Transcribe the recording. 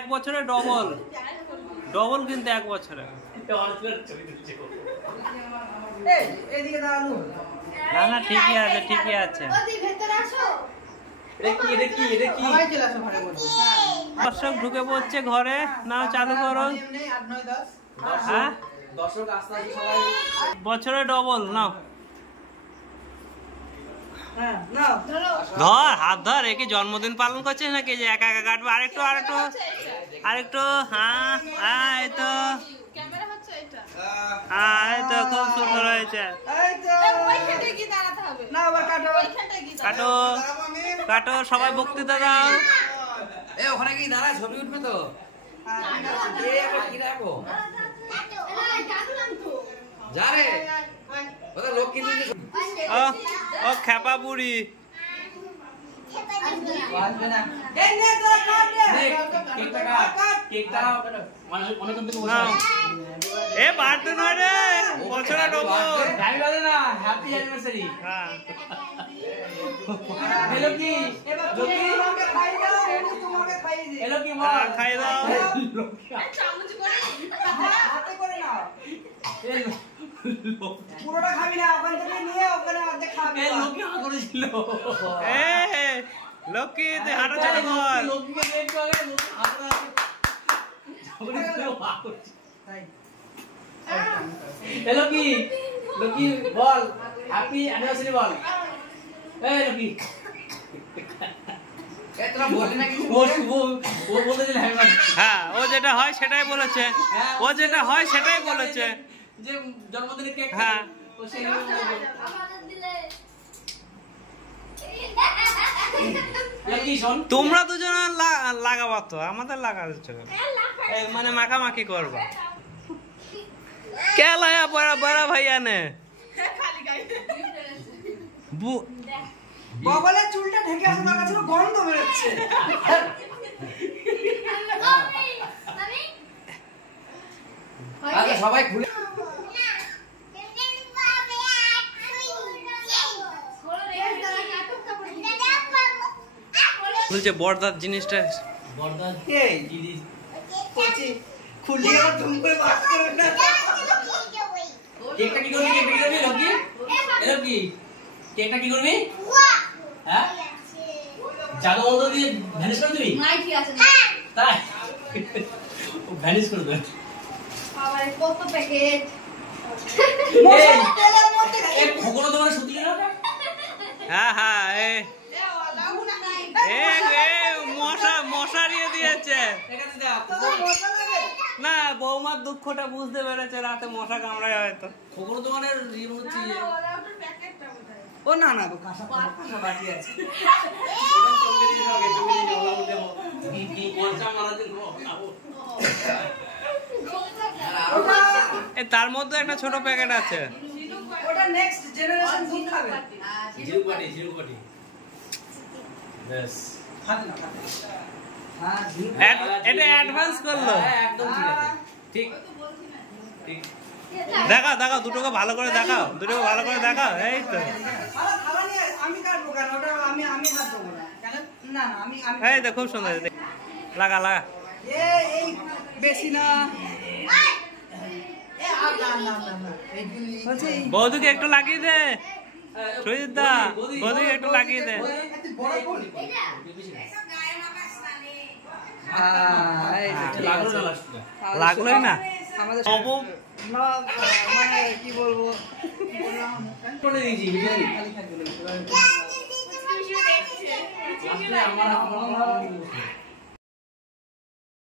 এক বছরে double double, কিন্তু এক বছরে। না না ঠিকই আছে, ঠিকই আছে। দর্শক ঢুকে পড়ছে ঘরে, নাও চালু করো। হ্যাঁ বছরে ডবল, নাও ধর, হাত ধর। একে জন্মদিন পালন করছিস নাকি যে একা একা কাটবে? আরেকটু আরেকটু আরেকটু। হ্যাঁ হ্যাঁ, এই তো এই তো খুব সুন্দর হয়েছে। কাটো কাটো, সবাই বক্তৃতা দাও। ওখানে কি দাঁড়া, ছবি উঠবে তো। যা রে লোক কিন্তু ও খেপা বুড়ি। এ বাড়তে নয় রে, বছরে ডবল। Happy anniversary. খাই দাও। পুরোটা খাবি না, ওখান থেকে নিয়ে ওখানে অর্ধেক খাবে। লক্ষ্মী হাঁ করেছিল। লক্ষ্মী তুই হাঁটা চালু কর। লক্ষ্মী লক্ষ্মী বল হ্যাপি অ্যানিভার্সারি বল। এই লক্ষ্মী হ্যাঁ, ও যেটা হয় সেটাই বলেছে, ও যেটা হয় সেটাই বলেছে যে জন্মদিনের কেক। হ্যাঁ তোমরা দুজন লাগাবা তো, আমাদের লাগাচ্ছে মানে মাখামাখি করবা। কে লায়া বড়া বড়া ভাইয়া নে বগলের চুলটা ঢেকে আসে, তার কাছে গন্ধ বেরোচ্ছে। আচ্ছা সবাই খুলে বলছে বড়দার জিনিসটা। বর্দার এই দিদি কোচি খুলে আবার ধুম করে বাস করে না। কেকটা কি করবি? কেকটা কি করবি লক্ষ্মী? লক্ষ্মী কেকটা কি করবি? হ্যাঁ জাদু মন্ত্র দিয়ে ভ্যানিশ করে দিবি? তাই ভ্যানিশ করে দেবে। কত প্যাকেট খোকনো তোমার সুতি না? হ্যাঁ হ্যাঁ, মশারিয়ে দিয়েছে না। বৌমার দুঃখটা বুঝতে পেরেছে, রাতে মশা কামড়ায় হয়তো। খোকনো তোমার হচ্ছে ও না না, কাঁসা কাঁসা বাটি আছে। তার মধ্যে একটা ছোট প্যাকেট আছে। ওটা নেক্সট জেনারেশন দুধ খাবে। জিরুকাটি জিরুকাটি বেশ খাবে না, খাবে। হ্যাঁ এটা অ্যাডভান্স করলো। একদম ঠিক আছে, ঠিক ঠিক। দেখাও দেখাও, দুটোকে ভালো করে দেখাও, দুটোকে ভালো করে দেখাও। এই তো খাবার নিয়ে আমি কাটবো কেন? ওটা আমি হাত দেবো না কেন? না না, আমি এই তো খুব সুন্দর, লাগা লাগা। এই বেশি না। বৌদিকে একটু লাগিয়ে দে, সুজিত দা, বৌদিকে একটু লাগিয়ে দে। লাগলোই না আমাদের মানে কি বলবো, আমার